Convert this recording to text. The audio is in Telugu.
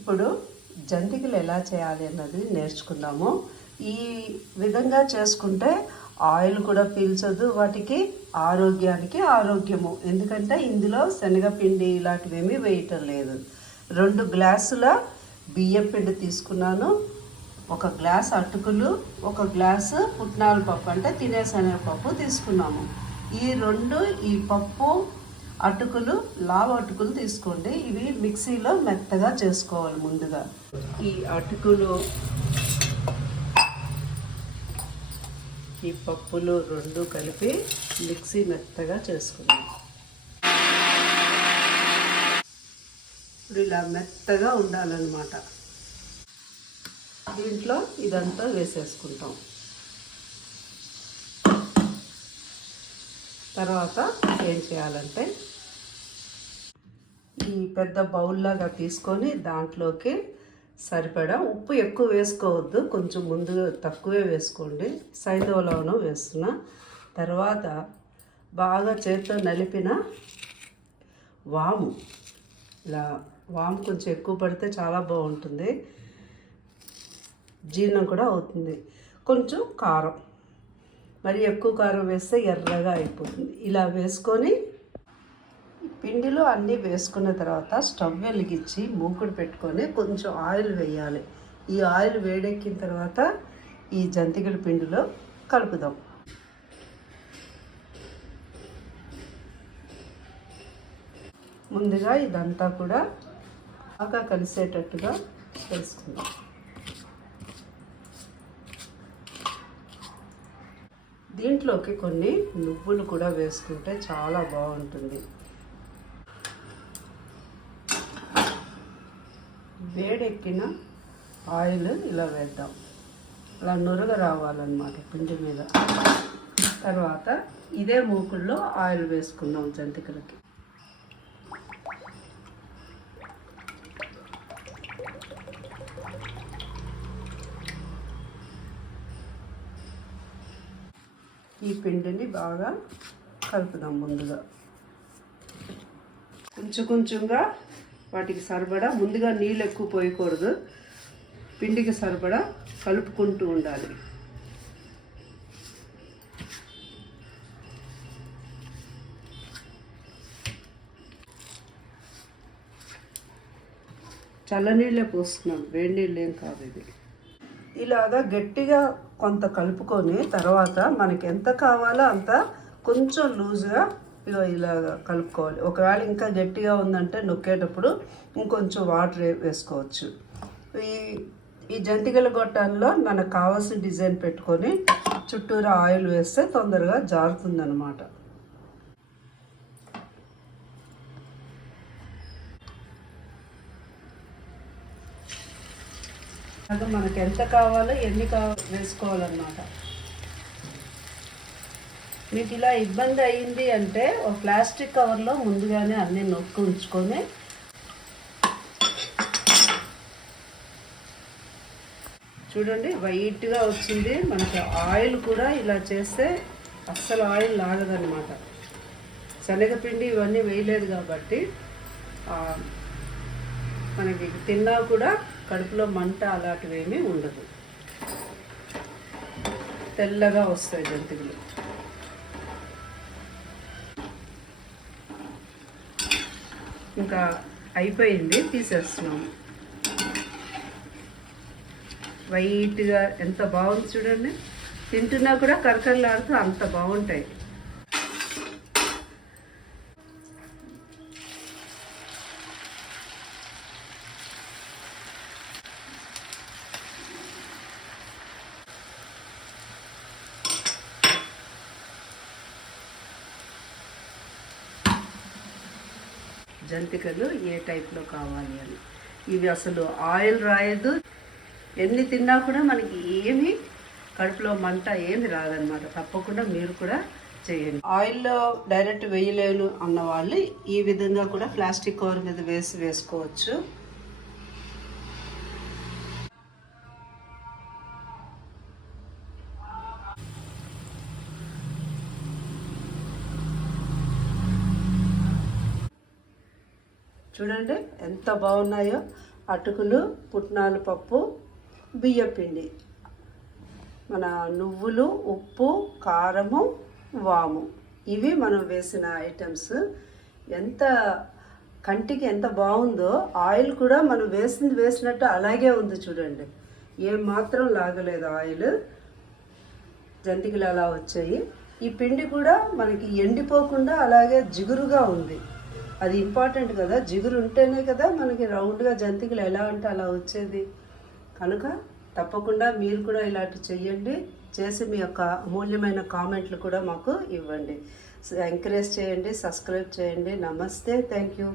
ఇప్పుడు జంతికలు ఎలా చేయాలి అన్నది నేర్చుకుందాము. ఈ విధంగా చేసుకుంటే ఆయిల్ కూడా పీల్చదు వాటికి ఆరోగ్యానికి ఆరోగ్యము. ఎందుకంటే ఇందులో శనగపిండి ఇలాంటివేమీ వేయటం లేదు. రెండు గ్లాసుల బియ్యం పిండి తీసుకున్నాను. ఒక గ్లాస్ అటుకులు ఒక గ్లాసు పుట్నాల పప్పు అంటే తినే శనగపప్పు తీసుకున్నాము. ఈ రెండు ఈ పప్పు అటుకులు లావు అటుకులు తీసుకోండి. ఇవి మిక్సీలో మెత్తగా చేసుకోవాలి ముందుగా. ఈ అటుకులు ఈ పప్పులు రెండు కలిపి మిక్సీ మెత్తగా చేసుకున్నాం ఇప్పుడు ఇలా మెత్తగా ఉండాలన్నమాట. దీంట్లో ఇదంతా వేసేసుకుంటాం. తర్వాత ఏం చేయాలంటే ఈ పెద్ద బౌల్లాగా తీసుకొని దాంట్లోకి సరిపడా ఉప్పు ఎక్కువ వేసుకోవద్దు. కొంచెం ముందు తక్కువే వేసుకోండి. సైంధవ లవణం వేస్తున్నా. తర్వాత బాగా చేత్తో నలిపిన వాము. ఇలా వాము కొంచెం ఎక్కువ పడితే చాలా బాగుంటుంది. జీర్ణం కూడా అవుతుంది. కొంచెం కారం. మరి ఎక్కువ కారం వేస్తే ఎర్రగా అయిపోతుంది. ఇలా వేసుకొని పిండిలో అన్నీ వేసుకున్న తర్వాత స్టవ్ వెలిగించి మూకుడు పెట్టుకొని కొంచెం ఆయిల్ వేయాలి. ఈ ఆయిల్ వేడెక్కిన తర్వాత ఈ జంతికల పిండిలో కలుపుదాం. ముందుగా ఇదంతా కూడా బాగా కలిసేటట్టుగా వేసుకుందాం దీంట్లోకి కొన్ని నువ్వులు కూడా వేసుకుంటే చాలా బాగుంటుంది. వేడెక్కిన ఆయిల్ ఇలా వేద్దాం. అలా నురగ రావాలన్నమాట పిండి మీద. తర్వాత ఇదే మూకుల్లో ఆయిల్ వేసుకుందాం జంతికలకి. ఈ పిండిని బాగా కలుపుదాం ముందుగా. కొంచెం కొంచెంగా వాటికి సరిపడా ముందుగా నీళ్ళు ఎక్కువ పోయకూడదు. పిండికి సరిపడా కలుపుకుంటూ ఉండాలి. చల్లనీళ్ళే పోస్తున్నాం. వేడి నీళ్ళు ఏం కాదు ఇది. ఇలాగా గట్టిగా కొంత కలుపుకొని తర్వాత మనకి ఎంత కావాలో అంత కొంచెం లూజ్గా ఇగో ఇలాగా కలుపుకోవాలి. ఒకవేళ ఇంకా గట్టిగా ఉందంటే నొక్కేటప్పుడు ఇంకొంచెం వాటర్ వేసుకోవచ్చు. ఈ ఈ జంతికల గొట్టాల్లో మనకు కావాల్సిన డిజైన్ పెట్టుకొని చుట్టూరా ఆయిల్ వేస్తే తొందరగా జారుతుందనమాట అది ఎంత కావాలో ఎన్ని కావాలి వేసుకోవాలన్నమాట. మీకు ఇలా ఇబ్బంది అయింది అంటే ఒక ప్లాస్టిక్ కవర్లో ముందుగానే అన్నీ నొక్కి ఉంచుకొని చూడండి వైట్గా వచ్చింది. మనకి ఆయిల్ కూడా ఇలా చేస్తే అస్సలు ఆయిల్ లాగదనమాట శనగపిండి ఇవన్నీ వేయలేదు కాబట్టి మనకి తిన్నా కూడా కడుపులో మంట అలాంటివి ఏమీ ఉండదు. తెల్లగా వస్తాయి జంతికలు. ఇంకా అయిపోయింది తీసేస్తున్నాము వైట్గా ఎంత బాగుంది చూడండి. తింటున్నా కూడా కరకరలాడుతూ అంత బాగుంటాయి. జంతికలు ఏ టైప్లో కావాలి అని. ఇవి అసలు ఆయిల్ రాయదు. ఎన్ని తిన్నా కూడా మనకి ఏమి కడుపులో మంట ఏమి రాదనమాట తప్పకుండా మీరు కూడా చేయండి. ఆయిల్లో డైరెక్ట్ వేయలేను అన్న వాళ్ళు ఈ విధంగా కూడా ప్లాస్టిక్ కవర్ మీద వేసి వేసుకోవచ్చు. చూడండి ఎంత బాగున్నాయో. అటుకులు పుట్నాల పప్పు బియ్యపిండి మన నువ్వులు ఉప్పు కారము వాము. ఇవి మనం వేసిన ఐటమ్స్. ఎంత కంటికి ఎంత బాగుందో ఆయిల్ కూడా మనం వేసింది వేసినట్టు అలాగే ఉంది చూడండి. ఏమాత్రం మాత్రం లాగలేదు ఆయిల్. జంతికలు అలా వచ్చాయి. ఈ పిండి కూడా మనకి ఎండిపోకుండా అలాగే జిగురుగా ఉంది. అది ఇంపార్టెంట్ కదా. జిగురు ఉంటేనే కదా మనకి రౌండ్గా జంతికలు ఎలా అంటే అలా వచ్చేది. కనుక తప్పకుండా మీరు కూడా ఇలాంటి చెయ్యండి. చేసి మీ యొక్క అమూల్యమైన కామెంట్లు కూడా మాకు ఇవ్వండి. ఎంకరేజ్ చేయండి సబ్స్క్రైబ్ చేయండి. నమస్తే థ్యాంక్ యూ